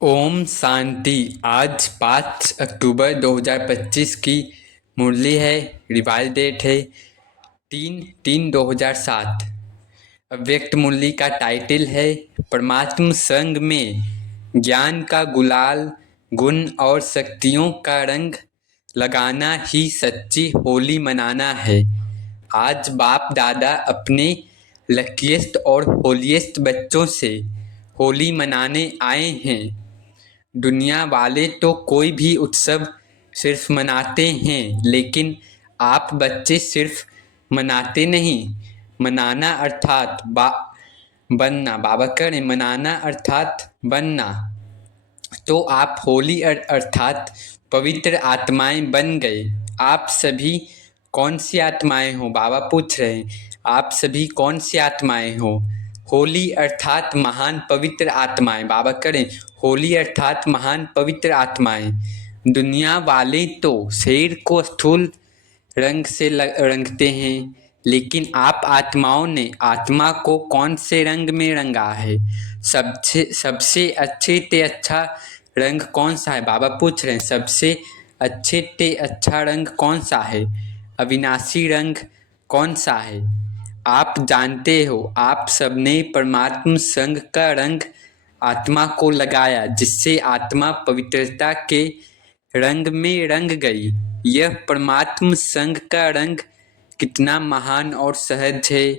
ओम शांति। आज 5 अक्टूबर 2025 की मुरली है। रिवाइज डेट है 3/3/2007। अव्यक्त मुरली का टाइटल है परमात्म संग में ज्ञान का गुलाल, गुण और शक्तियों का रंग लगाना ही सच्ची होली मनाना है। आज बाप दादा अपने लकीएस्ट और होलीएस्ट बच्चों से होली मनाने आए हैं। दुनिया वाले तो कोई भी उत्सव सिर्फ मनाते हैं, लेकिन आप बच्चे सिर्फ मनाते नहीं, मनाना अर्थात बनना। बाबा करें मनाना अर्थात बनना। तो आप होली अर्थात पवित्र आत्माएं बन गए। आप सभी कौन सी आत्माएं हो? बाबा पूछ रहे हैं, आप सभी कौन सी आत्माएं हो? होली अर्थात महान पवित्र आत्माएं। बाबा करें होली अर्थात महान पवित्र आत्माएं। दुनिया वाले तो शरीर को स्थूल रंग से रंगते हैं, लेकिन आप आत्माओं ने आत्मा को कौन से रंग में रंगा है? सबसे सबसे अच्छे ते अच्छा रंग कौन सा है? बाबा पूछ रहे हैं, सबसे अच्छे ते अच्छा रंग कौन सा है? अविनाशी रंग कौन सा है? आप जानते हो, आप सबने परमात्म संग का रंग आत्मा को लगाया, जिससे आत्मा पवित्रता के रंग में रंग गई। यह परमात्म संग का रंग कितना महान और सहज है।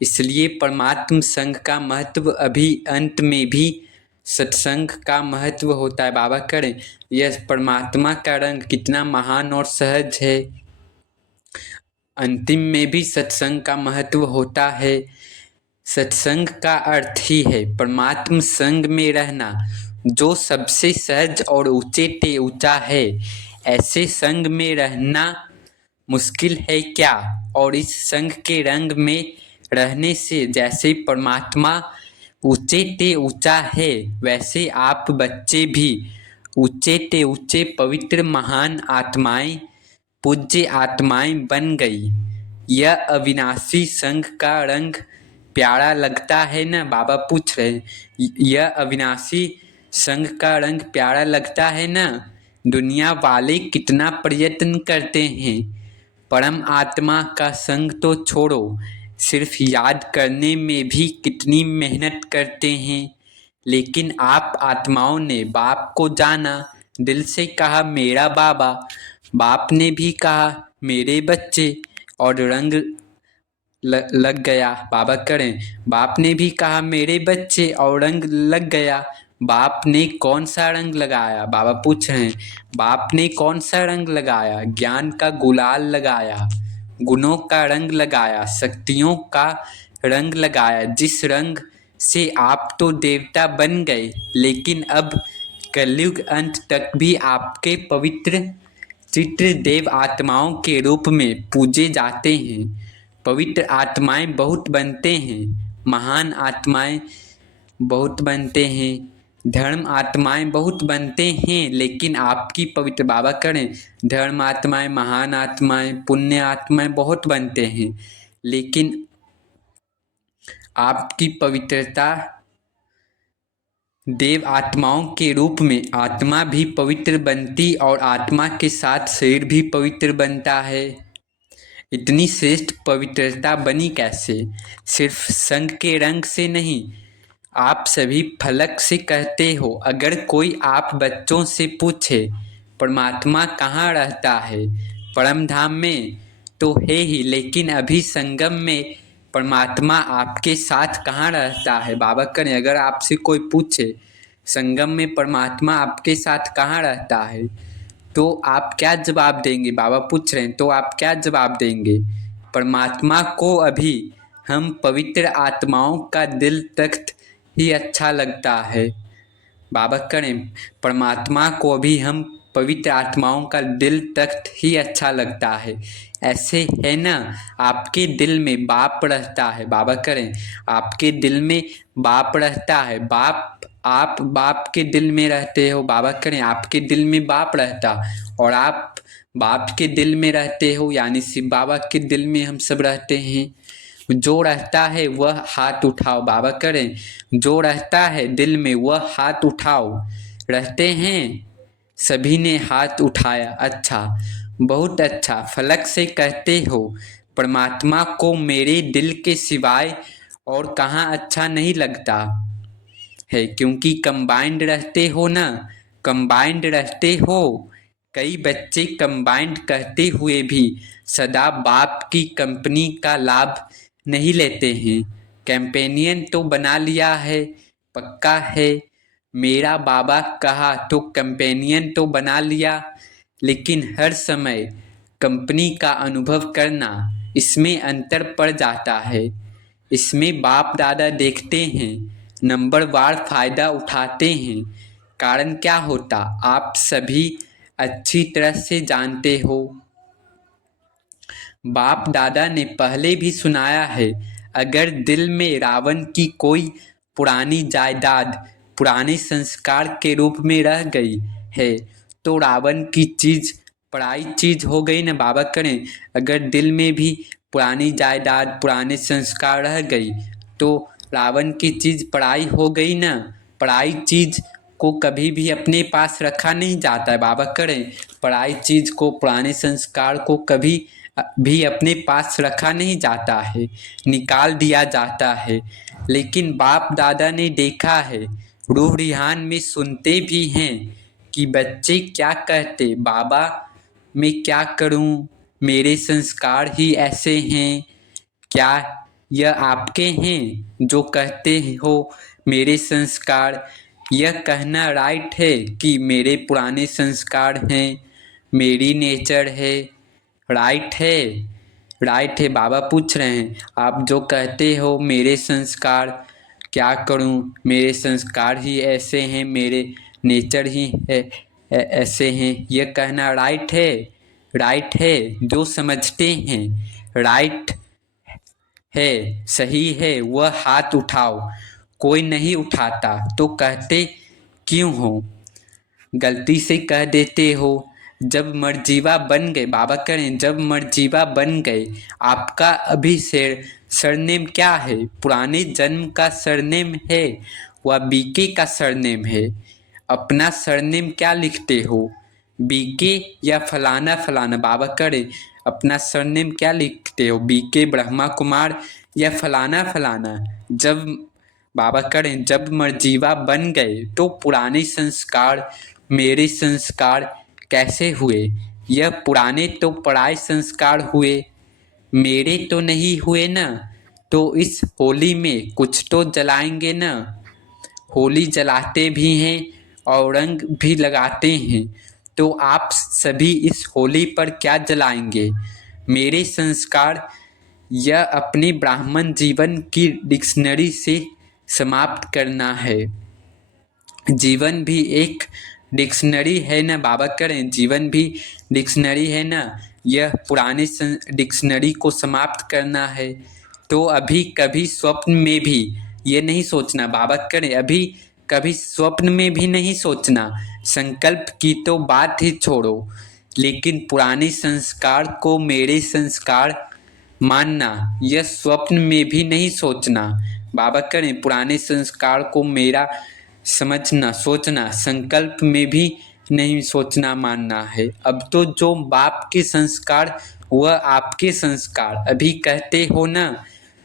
इसलिए परमात्म संग का महत्व अभी अंत में भी सत्संग का महत्व होता है। बाबा करें यह परमात्मा का रंग कितना महान और सहज है, अंतिम में भी सत्संग का महत्व होता है। सत्संग का अर्थ ही है परमात्म संग में रहना, जो सबसे सहज और ऊंचे ते ऊंचा है। ऐसे संग में रहना मुश्किल है क्या? और इस संग के रंग में रहने से जैसे परमात्मा ऊंचे ते ऊंचा है, वैसे आप बच्चे भी ऊंचे ते ऊंचे पवित्र महान आत्माएं, पूज्य आत्माएं बन गई। यह अविनाशी संग का रंग प्यारा लगता है ना? बाबा पूछ रहे, यह अविनाशी संग का रंग प्यारा लगता है ना? दुनिया वाले कितना प्रयत्न करते हैं, परम आत्मा का संग तो छोड़ो, सिर्फ याद करने में भी कितनी मेहनत करते हैं। लेकिन आप आत्माओं ने बाप को जाना, दिल से कहा मेरा बाबा। बाप ने भी कहा मेरे बच्चे, और रंग लग गया। बाबा करें बाप ने भी कहा मेरे बच्चे, और रंग लग गया। बाप ने कौन सा रंग लगाया? बाबा पूछ रहे हैं, बाप ने कौन सा रंग लगाया? ज्ञान का गुलाल लगाया, गुणों का रंग लगाया, शक्तियों का रंग लगाया। जिस रंग से आप तो देवता बन गए, लेकिन अब कलयुग अंत तक भी आपके पवित्र चित्र देव आत्माओं के रूप में पूजे जाते हैं। पवित्र आत्माएं बहुत बनते हैं, महान आत्माएं बहुत बनते हैं, धर्म आत्माएं बहुत बनते हैं, लेकिन आपकी पवित्र बाबा करें धर्म आत्माएं, महान आत्माएं, पुण्य आत्माएं बहुत बनते हैं, लेकिन आपकी पवित्रता देव आत्माओं के रूप में आत्मा भी पवित्र बनती और आत्मा के साथ शरीर भी पवित्र बनता है। इतनी श्रेष्ठ पवित्रता बनी कैसे? सिर्फ संग के रंग से नहीं, आप सभी फलक से कहते हो। अगर कोई आप बच्चों से पूछे परमात्मा कहाँ रहता है, परम धाम में तो है ही, लेकिन अभी संगम में परमात्मा आपके साथ कहाँ रहता है? बाबा करें अगर आपसे कोई पूछे संगम में परमात्मा आपके साथ कहाँ रहता है, तो आप क्या जवाब देंगे? बाबा पूछ रहे हैं, तो आप क्या जवाब देंगे? परमात्मा को अभी हम पवित्र आत्माओं का दिल तख्त ही अच्छा लगता है। बाबा करें परमात्मा को अभी हम पवित्र आत्माओं का दिल तख्त ही अच्छा लगता है। ऐसे है ना, आपके दिल में बाप रहता है। बाबा करें आपके दिल में बाप रहता है। बाप, आप बाप के दिल में रहते हो। बाबा करें आपके दिल में बाप रहता, और आप बाप के दिल में रहते हो, यानी शिव बाबा के दिल में हम सब रहते हैं। जो रहता है वह हाथ उठाओ। बाबा करें जो रहता है दिल में वह हाथ उठाओ। रहते हैं? सभी ने हाथ उठाया। अच्छा, बहुत अच्छा, फलक से कहते हो। परमात्मा को मेरे दिल के सिवाय और कहाँ अच्छा नहीं लगता है, क्योंकि कंबाइंड रहते हो ना, कंबाइंड रहते हो। कई बच्चे कंबाइंड कहते हुए भी सदा बाप की कंपनी का लाभ नहीं लेते हैं। कैंपेनियन तो बना लिया है, पक्का है। मेरा बाबा कहा तो कंपेनियन तो बना लिया, लेकिन हर समय कंपनी का अनुभव करना, इसमें अंतर पड़ जाता है। इसमें बाप दादा देखते हैं, नंबर वार फायदा उठाते हैं। कारण क्या होता, आप सभी अच्छी तरह से जानते हो। बाप दादा ने पहले भी सुनाया है, अगर दिल में रावण की कोई पुरानी जायदाद पुराने संस्कार के रूप में रह गई है, तो रावण की चीज पराई चीज हो गई ना बाबा करें। अगर दिल में भी पुरानी जायदाद पुराने संस्कार रह गई, तो रावण की चीज पराई हो गई ना। पराई चीज को कभी भी अपने पास रखा नहीं जाता है बाबा करें। पराई चीज को, पुराने संस्कार को कभी भी अपने पास रखा नहीं जाता है, निकाल दिया जाता है। लेकिन बाप दादा ने देखा है, रूह रिहान में सुनते भी हैं कि बच्चे क्या कहते, बाबा मैं क्या करूं, मेरे संस्कार ही ऐसे हैं। क्या यह आपके हैं जो कहते हो मेरे संस्कार? यह कहना राइट है कि मेरे पुराने संस्कार हैं, मेरी नेचर है? राइट है? राइट है। बाबा पूछ रहे हैं, आप जो कहते हो मेरे संस्कार, क्या करूं, मेरे संस्कार ही ऐसे हैं, मेरे नेचर ही है ऐसे हैं, यह कहना राइट है? राइट है। जो समझते हैं राइट है, सही है, वह हाथ उठाओ। कोई नहीं उठाता तो कहते क्यों हो? गलती से कह देते हो। जब मर्जीवा बन गए, बाबा करें, जब मर्जीवा बन गए, आपका अभी सरनेम क्या है? पुराने जन्म का सरनेम है, वह बीके का सरनेम है। अपना सरनेम क्या लिखते हो, बीके या फलाना फलाना? बाबा करे, अपना सरनेम क्या लिखते हो, बीके ब्रह्मा कुमार या फलाना फलाना? जब बाबा करें, जब मर्जीवा बन गए तो पुराने संस्कार मेरे संस्कार कैसे हुए? यह पुराने तो पराए संस्कार हुए, मेरे तो नहीं हुए ना। तो इस होली में कुछ तो जलाएंगे ना। होली जलाते भी हैं और रंग भी लगाते हैं, तो आप सभी इस होली पर क्या जलाएंगे? मेरे संस्कार, यह अपने ब्राह्मण जीवन की डिक्शनरी से समाप्त करना है। जीवन भी एक डिक्शनरी है ना बाबा करें, जीवन भी डिक्शनरी है ना। यह पुराने डिक्शनरी को समाप्त करना है। तो अभी कभी स्वप्न में भी ये नहीं सोचना बाबा करें, अभी कभी स्वप्न में भी नहीं सोचना। संकल्प की तो बात ही छोड़ो, लेकिन पुराने संस्कार को मेरे संस्कार मानना, यह स्वप्न में भी नहीं सोचना। बाबा करें, पुराने संस्कार को मेरा समझना, सोचना, संकल्प में भी नहीं सोचना, मानना है। अब तो जो बाप के संस्कार वह आपके संस्कार, अभी कहते हो ना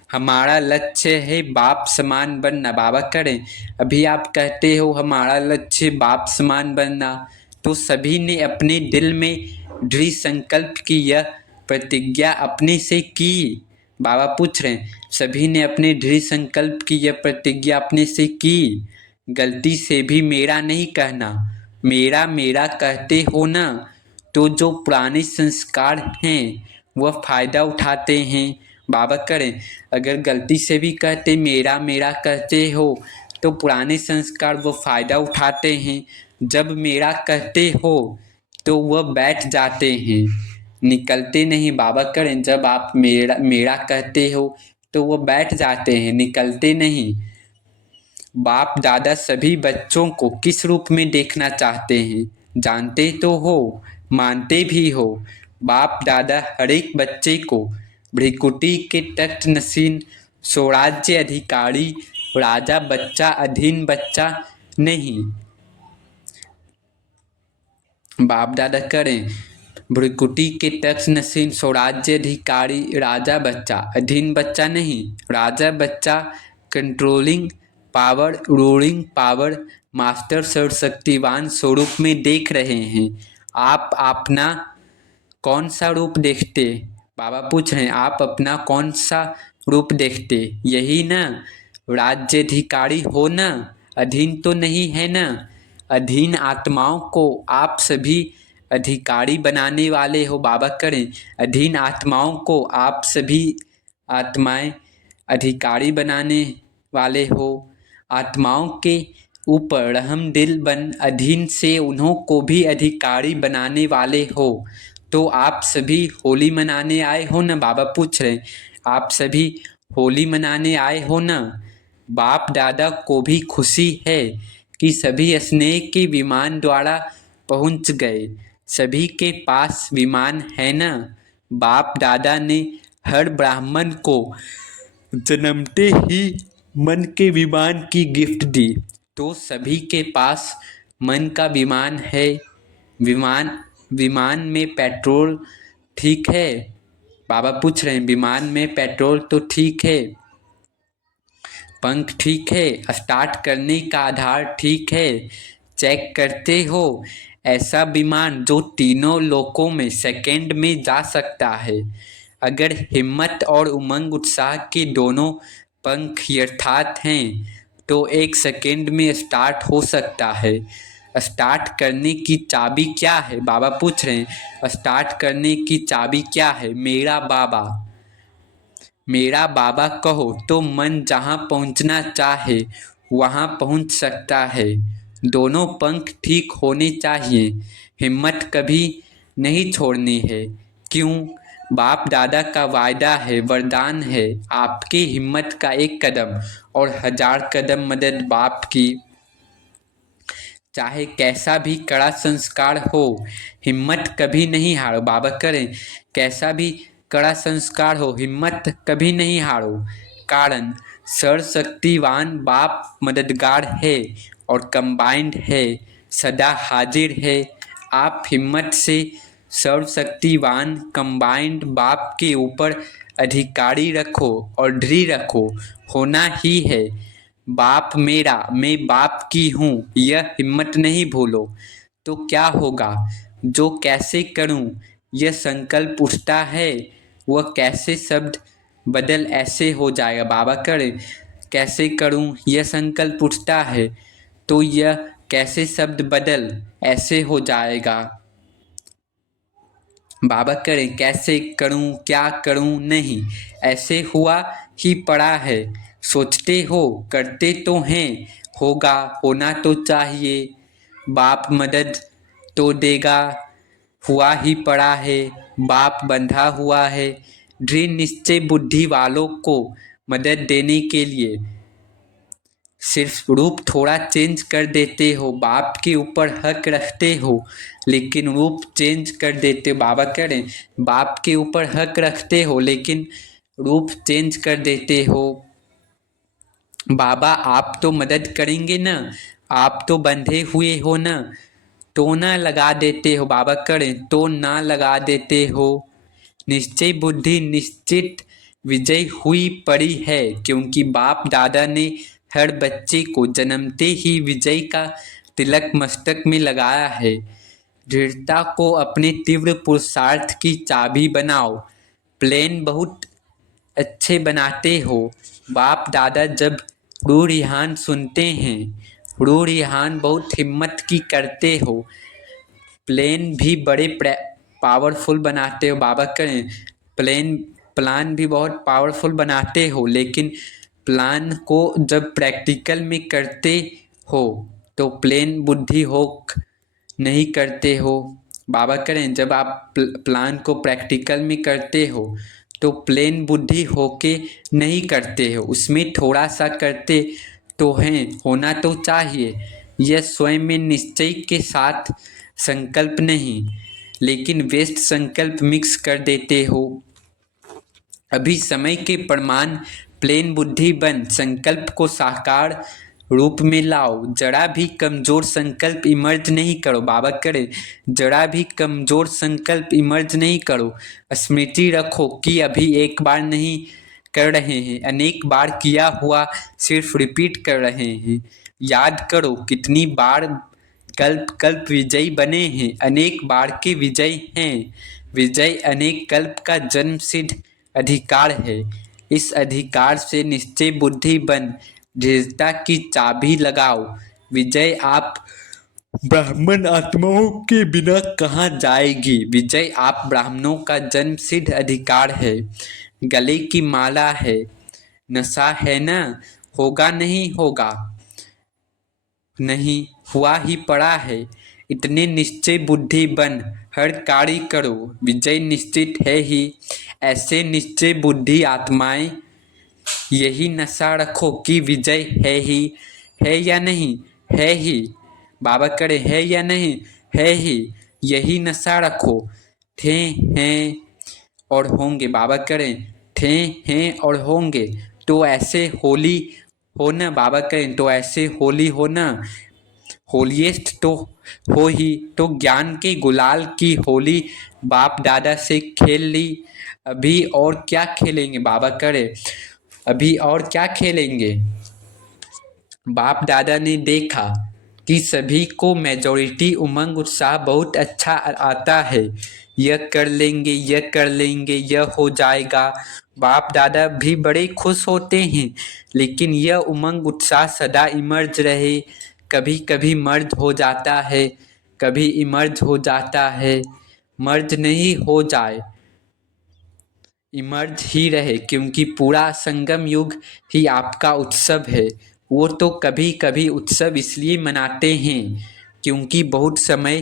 हमारा लक्ष्य है बाप समान बनना। बाबा करें, अभी आप कहते हो हमारा लक्ष्य बाप समान बनना, तो सभी ने अपने दिल में दृढ़ संकल्प की, यह प्रतिज्ञा अपने से की। बाबा पूछ रहे हैं, सभी ने अपने दृढ़ संकल्प की यह प्रतिज्ञा अपने से की। गलती से भी मेरा नहीं कहना, मेरा मेरा कहते हो ना, तो जो पुराने संस्कार हैं वह फायदा उठाते हैं। बाबा करें, अगर गलती से भी कहते मेरा मेरा कहते हो, तो पुराने संस्कार वो फायदा उठाते हैं। जब मेरा कहते हो तो वह बैठ जाते हैं, निकलते नहीं। बाबा करें, जब आप मेरा मेरा कहते हो तो वो बैठ जाते हैं, निकलते नहीं। बाप दादा सभी बच्चों को किस रूप में देखना चाहते हैं, जानते तो हो, मानते भी हो। बाप दादा हर एक बच्चे को भ्रिकुटी के तख्त नसीन, स्वराज्य अधिकारी, राजा बच्चा, अधीन बच्चा नहीं, बाप दादा करें भ्रुकुटी के तक्ष नसीन स्वराज्याधिकारी राजा बच्चा, अधीन बच्चा नहीं, राजा बच्चा, controlling power, ruling power, master सर्वशक्तिवान स्वरूप में देख रहे हैं। आप अपना कौन सा रूप देखते? बाबा पूछ रहे हैं आप अपना कौन सा रूप देखते? यही ना, राज्याधिकारी हो ना, अधीन तो नहीं है ना। अधीन आत्माओं को आप सभी अधिकारी बनाने वाले हो। बाबा करें अधीन आत्माओं को आप सभी आत्माएं अधिकारी बनाने वाले हो। आत्माओं के ऊपर रहम दिल बन अधीन से उन्हों को भी अधिकारी बनाने वाले हो। तो आप सभी होली मनाने आए हो ना? बाबा पूछ रहे आप सभी होली मनाने आए हो ना? बाप दादा को भी खुशी है कि सभी स्नेह के विमान द्वारा पहुंच गए। सभी के पास विमान है ना? बाप दादा ने हर ब्राह्मण को जन्मते ही मन के विमान की गिफ्ट दी। तो सभी के पास मन का विमान है। विमान में पेट्रोल ठीक है? बाबा पूछ रहे हैं विमान में पेट्रोल तो ठीक है, पंख ठीक है, स्टार्ट करने का आधार ठीक है, चेक करते हो ऐसा विमान जो तीनों लोकों में सेकंड में जा सकता है। अगर हिम्मत और उमंग उत्साह के दोनों पंख यथार्थ हैं तो 1 सेकंड में स्टार्ट हो सकता है। स्टार्ट करने की चाबी क्या है? बाबा पूछ रहे हैं स्टार्ट करने की चाबी क्या है? मेरा बाबा। मेरा बाबा कहो तो मन जहाँ पहुँचना चाहे वहाँ पहुँच सकता है। दोनों पंख ठीक होने चाहिए। हिम्मत कभी नहीं छोड़नी है। क्यों? बाप दादा का वायदा है, वरदान है, आपकी हिम्मत का 1 कदम और 1000 कदम मदद बाप की। चाहे कैसा भी कड़ा संस्कार हो, हिम्मत कभी नहीं हारो। बाबा करें कैसा भी कड़ा संस्कार हो, हिम्मत कभी नहीं हारो। कारण सर्वशक्तिवान बाप मददगार है और कंबाइंड है, सदा हाजिर है। आप हिम्मत से सर्वशक्तिवान कंबाइंड बाप के ऊपर अधिकारी रखो और दृढ़ रखो। होना ही है। बाप मेरा, मैं बाप की हूँ, यह हिम्मत नहीं भूलो। तो क्या होगा? जो कैसे करूँ यह संकल्प उठता है, वह कैसे शब्द बदल ऐसे हो जाएगा। बाबा करे कैसे करूँ यह संकल्प उठता है तो यह कैसे शब्द बदल ऐसे हो जाएगा। बाबा करें कैसे करूं, क्या करूं, नहीं, ऐसे हुआ ही पड़ा है। सोचते हो, करते तो हैं, होगा, होना तो चाहिए। बाप मदद तो देगा, हुआ ही पड़ा है। बाप बंधा हुआ है दृढ़ निश्चय बुद्धि वालों को मदद देने के लिए। सिर्फ रूप थोड़ा चेंज कर देते हो, बाप के ऊपर हक रखते हो लेकिन रूप चेंज कर देते हो। बाबा कह रहे हैं बाप के ऊपर हक रखते हो लेकिन रूप चेंज कर देते हो। बाबा आप तो मदद करेंगे ना, आप तो बंधे हुए हो ना, तो ना लगा देते हो। बाबा करें तो ना लगा देते हो। निश्चय बुद्धि निश्चित विजय हुई पड़ी है क्योंकि बाप दादा ने हर बच्चे को जन्मते ही विजय का तिलक मस्तक में लगाया है। दृढ़ता को अपने तीव्र पुरुषार्थ की चाबी बनाओ। प्लेन बहुत अच्छे बनाते हो। बाप दादा जब रूढ़िहान सुनते हैं, रूढ़िहान बहुत हिम्मत की करते हो। प्लेन भी बड़े पावरफुल बनाते हो। बाबा करें प्लान भी बहुत पावरफुल बनाते हो लेकिन प्लान को जब प्रैक्टिकल में करते हो तो प्लेन बुद्धि हो नहीं करते हो। बाबा करें जब आप प्लान को प्रैक्टिकल में करते हो तो प्लेन बुद्धि होके नहीं करते हो, उसमें थोड़ा सा करते तो हैं, होना तो चाहिए। यह स्वयं में निश्चय के साथ संकल्प नहीं लेकिन वेस्ट संकल्प मिक्स कर देते हो। अभी समय के प्रमाण प्लेन बुद्धि बन संकल्प को साकार रूप में लाओ। जरा भी कमजोर संकल्प इमर्ज नहीं करो। बाबा करे जरा भी कमजोर संकल्प इमर्ज नहीं करो। स्मृति रखो कि अभी एक बार नहीं कर रहे हैं, अनेक बार किया हुआ सिर्फ रिपीट कर रहे हैं। याद करो कितनी बार कल्प कल्प विजयी बने हैं, अनेक बार के विजयी हैं। विजय अनेक कल्प का जन्म सिद्ध अधिकार है। इस अधिकार से निश्चय बुद्धि बन दृढ़ता की चाबी लगाओ। विजय आप ब्राह्मण आत्माओं के बिना कहाँ जाएगी। विजय आप ब्राह्मणों का जन्म सिद्ध अधिकार है। गले की माला है, नशा है ना, होगा नहीं होगा, नहीं हुआ ही पड़ा है। इतने निश्चय बुद्धि बन हर कार्य करो, विजय निश्चित है ही। ऐसे निश्चय बुद्धि आत्माएं यही नशा रखो कि विजय है ही। है या नहीं? है ही। बाबा करे है या नहीं? है ही। यही नशा रखो। थे हैं और होंगे। बाबा करें थे हैं और होंगे। तो ऐसे होली हो ना। बाबा करें तो ऐसे होली हो ना। होलीएस्ट तो हो ही। तो ज्ञान के गुलाल की होली बाप दादा से खेल ली, अभी और क्या खेलेंगे। बाबा करे अभी और क्या खेलेंगे। बाप दादा ने देखा कि सभी को मेजॉरिटी उमंग उत्साह बहुत अच्छा आता है। यह कर लेंगे, यह कर लेंगे, यह हो जाएगा। बाप दादा भी बड़े खुश होते हैं, लेकिन यह उमंग उत्साह सदा इमर्ज रहे। कभी कभी मर्ज हो जाता है, कभी इमर्ज हो जाता है। मर्ज नहीं हो जाए, इमर्ज ही रहे, क्योंकि पूरा संगम युग ही आपका उत्सव है। वो तो कभी कभी उत्सव इसलिए मनाते हैं क्योंकि बहुत समय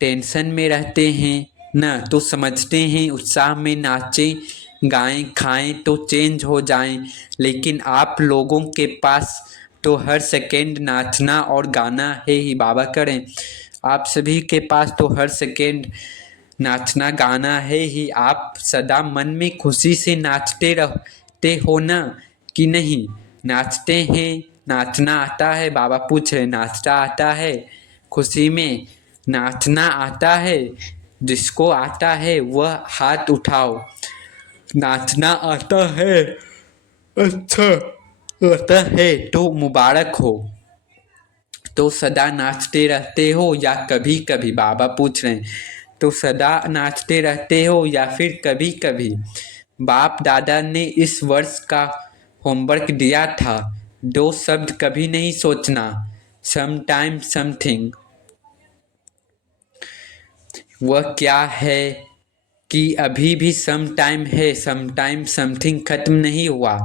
टेंशन में रहते हैं न, तो समझते हैं उत्साह में नाचें गाएं खाएं तो चेंज हो जाएं। लेकिन आप लोगों के पास तो हर सेकेंड नाचना और गाना है ही। बाबा करें आप सभी के पास तो हर सेकेंड नाचना गाना है ही। आप सदा मन में खुशी से नाचते रहते हो ना कि नहीं? नाचते हैं, नाचना आता है। बाबा पूछे नाचता आता है, खुशी में नाचना आता है। जिसको आता है वह हाथ उठाओ। नाचना आता है, अच्छा आता है तो मुबारक हो। तो सदा नाचते रहते हो या कभी कभी। बाबा पूछ रहे हैं तो सदा नाचते रहते हो या फिर कभी कभी। बाप दादा ने इस वर्ष का होमवर्क दिया था, 2 शब्द कभी नहीं सोचना। Some time something. वह क्या है कि अभी भी सम टाइम है, सम टाइम समथिंग खत्म नहीं हुआ।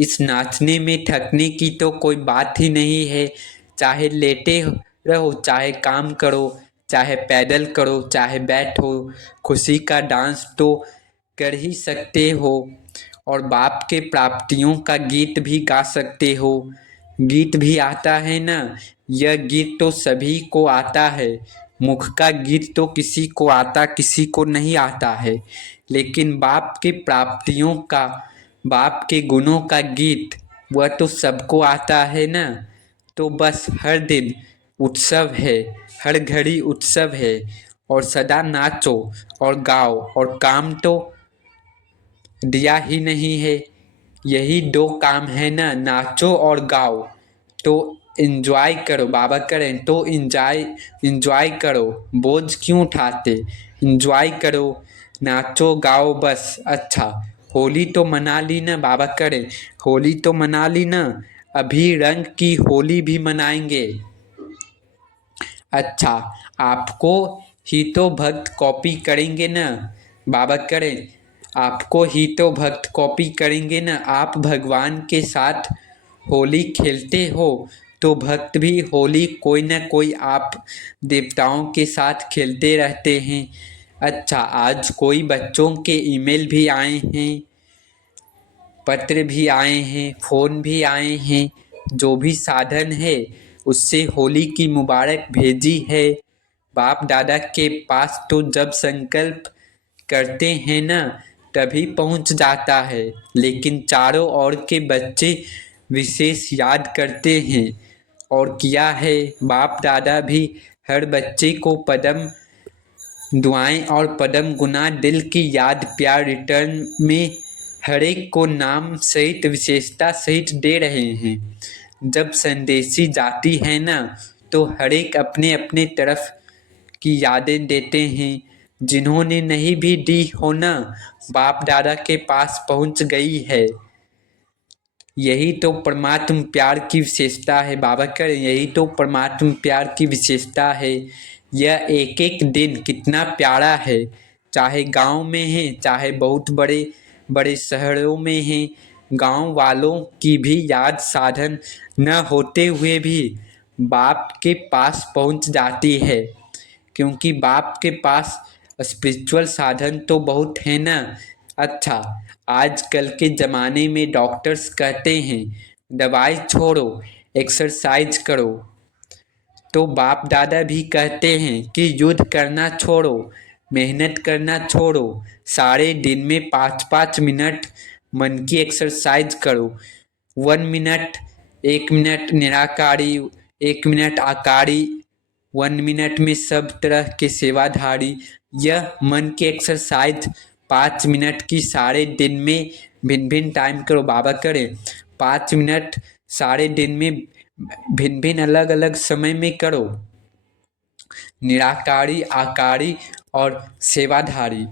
इस नाचने में थकने की तो कोई बात ही नहीं है। चाहे लेटे रहो, चाहे काम करो, चाहे पैदल करो, चाहे बैठो, खुशी का डांस तो कर ही सकते हो। और बाप के प्राप्तियों का गीत भी गा सकते हो। गीत भी आता है ना। यह गीत तो सभी को आता है। मुख का गीत तो किसी को आता, किसी को नहीं आता है। लेकिन बाप के प्राप्तियों का, बाप के गुणों का गीत वह तो सबको आता है ना। तो बस हर दिन उत्सव है, हर घड़ी उत्सव है। और सदा नाचो और गाओ। और काम तो दिया ही नहीं है। यही 2 काम है ना, नाचो और गाओ। तो एंजॉय करो। बाबा करें तो एंजॉय करो। बोझ क्यों उठाते, एंजॉय करो, नाचो गाओ बस। अच्छा होली तो मना ली ना। बाबा करें होली तो मना ली ना, अभी रंग की होली भी मनाएंगे। अच्छा आपको ही तो भक्त कॉपी करेंगे ना। बाबा करें आपको ही तो भक्त कॉपी करेंगे ना। आप भगवान के साथ होली खेलते हो तो भक्त भी होली कोई ना कोई आप देवताओं के साथ खेलते रहते हैं। अच्छा आज कोई बच्चों के ईमेल भी आए हैं, पत्र भी आए हैं, फ़ोन भी आए हैं। जो भी साधन है उससे होली की मुबारक भेजी है। बाप दादा के पास तो जब संकल्प करते हैं ना तभी पहुंच जाता है। लेकिन चारों ओर के बच्चे विशेष याद करते हैं। और किया है। बाप दादा भी हर बच्चे को पद्म दुआएं और पद्म गुना दिल की याद प्यार रिटर्न में हर एक को नाम सहित विशेषता सहित दे रहे हैं। जब संदेशी जाती है ना तो हर एक अपने अपने तरफ की यादें देते हैं। जिन्होंने नहीं भी दी हो ना बाप दादा के पास पहुंच गई है। यही तो परमात्म प्यार की विशेषता है बाबा करें, यही तो परमात्म प्यार की विशेषता है। यह एक एक दिन कितना प्यारा है, चाहे गांव में है चाहे बहुत बड़े बड़े शहरों में है। गांव वालों की भी याद साधन न होते हुए भी बाप के पास पहुंच जाती है, क्योंकि बाप के पास स्पिरिचुअल साधन तो बहुत है ना। अच्छा, आजकल के ज़माने में डॉक्टर्स कहते हैं दवाई छोड़ो एक्सरसाइज करो, तो बाप दादा भी कहते हैं कि युद्ध करना छोड़ो मेहनत करना छोड़ो, सारे दिन में 5-5 मिनट मन की एक्सरसाइज करो। 1 मिनट, 1 मिनट निराकारी, 1 मिनट आकारी, 1 मिनट में सब तरह के सेवाधारी। यह मन की एक्सरसाइज 5 मिनट की सारे दिन में भिन्न भिन्न टाइम करो बाबा करें। 5 मिनट सारे दिन में भिन्न भिन्न अलग अलग समय में करो। निराकारी आकारी और सेवाधारी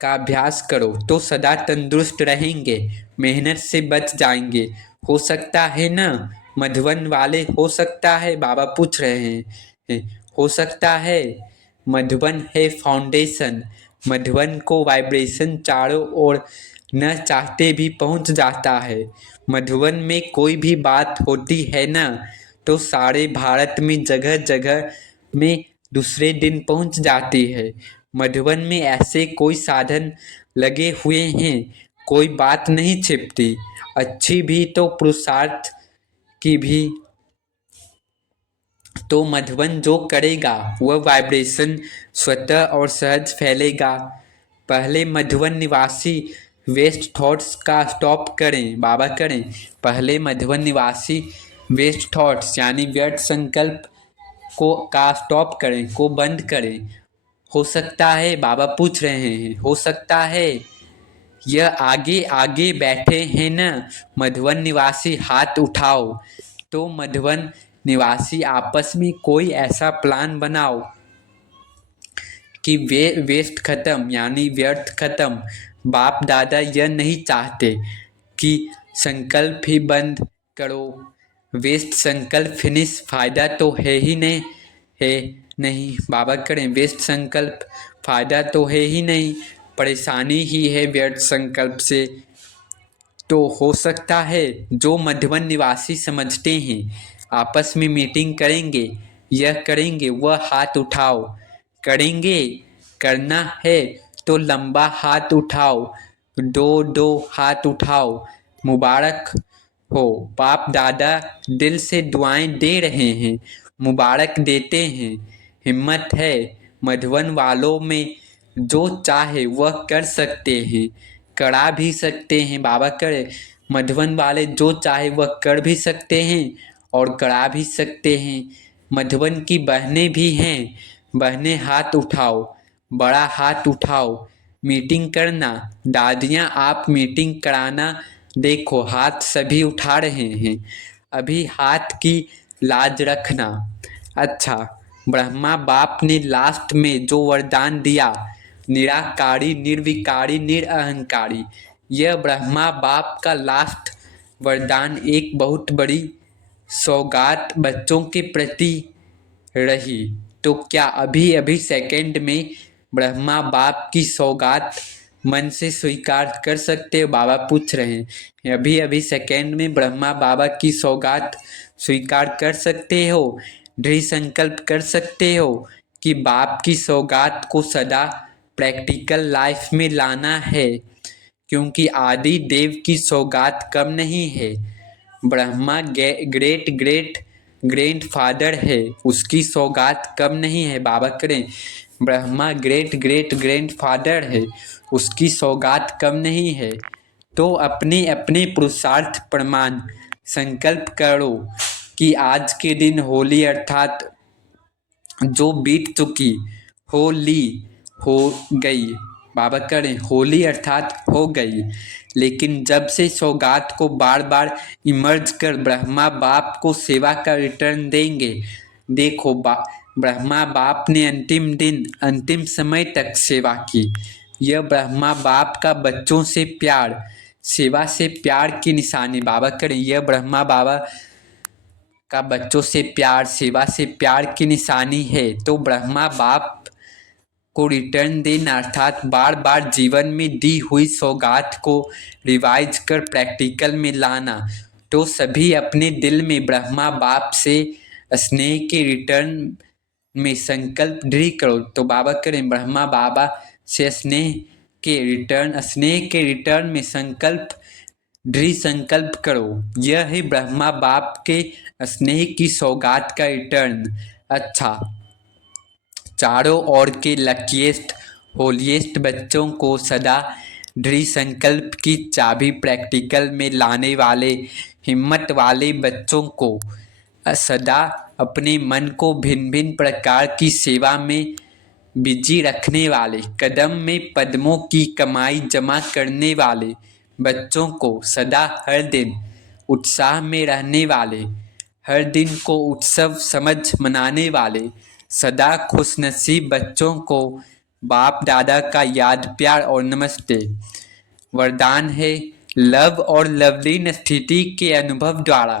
का अभ्यास करो तो सदा तंदुरुस्त रहेंगे, मेहनत से बच जाएंगे। हो सकता है ना मधुबन वाले, हो सकता है बाबा पूछ रहे हैं, हो सकता है। मधुबन है फाउंडेशन, मधुबन को वाइब्रेशन चारों ओर न चाहते भी पहुंच जाता है। मधुबन में कोई भी बात होती है ना तो सारे भारत में जगह जगह में दूसरे दिन पहुंच जाती है। मधुबन में ऐसे कोई साधन लगे हुए हैं, कोई बात नहीं छिपती, अच्छी भी तो पुरुषार्थ की भी। तो मधुबन जो करेगा वह वाइब्रेशन स्वतः और सहज फैलेगा। पहले मधुबन निवासी वेस्ट थॉट्स का स्टॉप करें बाबा करें। पहले मधुबन निवासी वेस्ट थॉट्स यानी व्यर्थ संकल्प को का स्टॉप करें, को बंद करें। हो सकता है बाबा पूछ रहे हैं, हो सकता है यह आगे आगे बैठे हैं ना मधुबन निवासी हाथ उठाओ। तो मधुबन निवासी आपस में कोई ऐसा प्लान बनाओ कि वेस्ट खत्म यानी व्यर्थ खत्म। बाप दादा यह नहीं चाहते कि संकल्प ही बंद करो, वेस्ट संकल्प फिनिश, फायदा तो है ही नहीं, है नहीं बाबा करें। वेस्ट संकल्प फायदा तो है ही नहीं, परेशानी ही है व्यर्थ संकल्प से। तो हो सकता है जो मधुबन निवासी समझते हैं आपस में मीटिंग करेंगे, यह करेंगे, वह हाथ उठाओ। करेंगे, करना है तो लंबा हाथ उठाओ, दो दो हाथ उठाओ। मुबारक हो, बाप दादा दिल से दुआएं दे रहे हैं, मुबारक देते हैं। हिम्मत है मधुबन वालों में, जो चाहे वह कर सकते हैं, करा भी सकते हैं बाबा करे। मधुबन वाले जो चाहे वह कर भी सकते हैं और करा भी सकते हैं। मधुबन की बहनें भी हैं, बहनें हाथ उठाओ, बड़ा हाथ उठाओ। मीटिंग करना, दादियाँ आप मीटिंग कराना, देखो हाथ सभी उठा रहे हैं, अभी हाथ की लाज रखना। अच्छा, ब्रह्मा बाप ने लास्ट में जो वरदान दिया, निराकारी निर्विकारी निरअहंकारी, यह ब्रह्मा बाप का लास्ट वरदान एक बहुत बड़ी सौगात बच्चों के प्रति रही। तो क्या अभी अभी सेकंड में ब्रह्मा बाप की सौगात मन से स्वीकार कर सकते हो बाबा पूछ रहे हैं। अभी अभी सेकंड में ब्रह्मा बाबा की सौगात स्वीकार कर सकते हो, दृढ़ संकल्प कर सकते हो कि बाप की सौगात को सदा प्रैक्टिकल लाइफ में लाना है, क्योंकि आदि देव की सौगात कम नहीं है। Brahma great great grand father है, उसकी सौगात कम नहीं है बाबा करें। Brahma great great grand father है, उसकी सौगात कम नहीं है। तो अपने अपने पुरुषार्थ प्रमाण संकल्प करो कि आज के दिन होली अर्थात जो बीत चुकी होली हो गई। बाबा करें होली अर्थात हो गई, लेकिन जब से सौगात को बार बार इमर्ज कर ब्रह्मा बाप को सेवा का रिटर्न देंगे। देखो ब्रह्मा बाप ने अंतिम दिन अंतिम समय तक सेवा की। यह ब्रह्मा बाप का बच्चों से प्यार, सेवा से प्यार की निशानी। बाबा करें यह ब्रह्मा बाबा का बच्चों से प्यार, सेवा से प्यार की निशानी है। तो ब्रह्मा बाप को रिटर्न देना अर्थात बार बार जीवन में दी हुई सौगात को रिवाइज कर प्रैक्टिकल में लाना। तो सभी अपने दिल में ब्रह्मा बाप से स्नेह के रिटर्न में संकल्प दृढ़ करो। तो बाबा करें ब्रह्मा बाबा से स्नेह के रिटर्न में दृढ़ संकल्प करो। यह है ब्रह्मा बाप के स्नेह की सौगात का रिटर्न। अच्छा, चारों ओर के लकीएस्ट होलीएस्ट बच्चों को सदा दृढ़ संकल्प की चाबी प्रैक्टिकल में लाने वाले हिम्मत वाले बच्चों को सदा अपने मन को भिन्न भिन्न प्रकार की सेवा में बिजी रखने वाले, कदम में पद्मों की कमाई जमा करने वाले बच्चों को सदा हर दिन उत्साह में रहने वाले, हर दिन को उत्सव समझ मनाने वाले, सदा खुशनसीब बच्चों को बाप दादा का याद प्यार और नमस्ते। वरदान है लव और लवलीन स्थिति के अनुभव द्वारा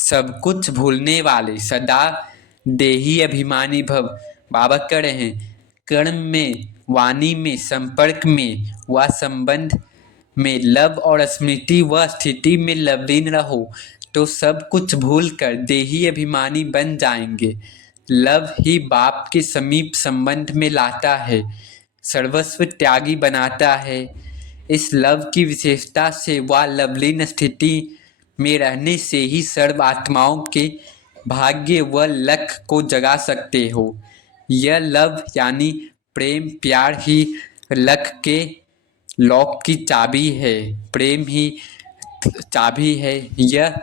सब कुछ भूलने वाले, सदा देही अभिमानी भव। बाबा कह रहे हैं कर्म में, वाणी में, संपर्क में व संबंध में लव और स्मृति व स्थिति में लवलीन रहो तो सब कुछ भूलकर देही अभिमानी बन जाएंगे। लव ही बाप के समीप संबंध में लाता है, सर्वस्व त्यागी बनाता है। इस लव की विशेषता से व लवलीन स्थिति में रहने से ही सर्व आत्माओं के भाग्य व लक को जगा सकते हो। यह लव यानी प्रेम प्यार ही लक के लॉक की चाबी है, प्रेम ही चाबी है, यह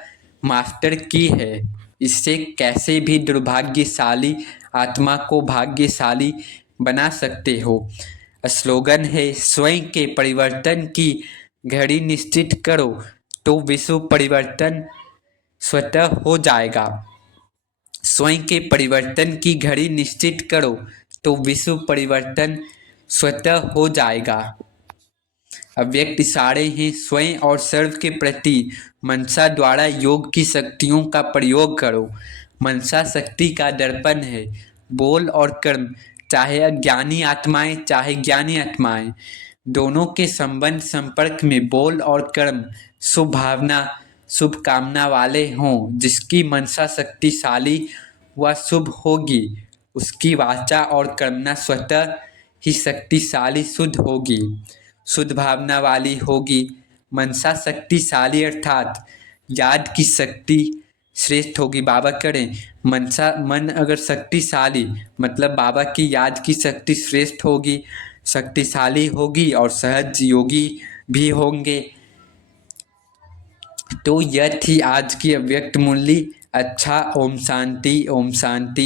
मास्टर की है। इससे कैसे भी दुर्भाग्यशाली आत्मा को भाग्यशाली बना सकते हो। स्लोगन है स्वयं के परिवर्तन की घड़ी निश्चित करो तो विश्व परिवर्तन स्वतः हो जाएगा। स्वयं के परिवर्तन की घड़ी निश्चित करो तो विश्व परिवर्तन स्वतः हो जाएगा। अव्यक्त इशारे हैं स्वयं और सर्व के प्रति मनसा द्वारा योग की शक्तियों का प्रयोग करो। मनसा शक्ति का दर्पण है, बोल और कर्म, चाहे अज्ञानी आत्माएं चाहे ज्ञानी आत्माएं, दोनों के संबंध संपर्क में बोल और कर्म शुभ भावना शुभ कामना वाले हों। जिसकी मनसा शक्तिशाली व शुभ होगी उसकी वाचा और कर्मना स्वतः ही शक्तिशाली शुद्ध होगी, शुद्ध भावना वाली होगी। मनसा शक्तिशाली अर्थात याद की शक्ति श्रेष्ठ होगी। बाबा करें मन अगर शक्तिशाली मतलब बाबा की याद की शक्ति श्रेष्ठ होगी, शक्तिशाली होगी और सहज योगी भी होंगे। तो यह थी आज की अव्यक्त मुरली। अच्छा, ओम शांति ओम शांति।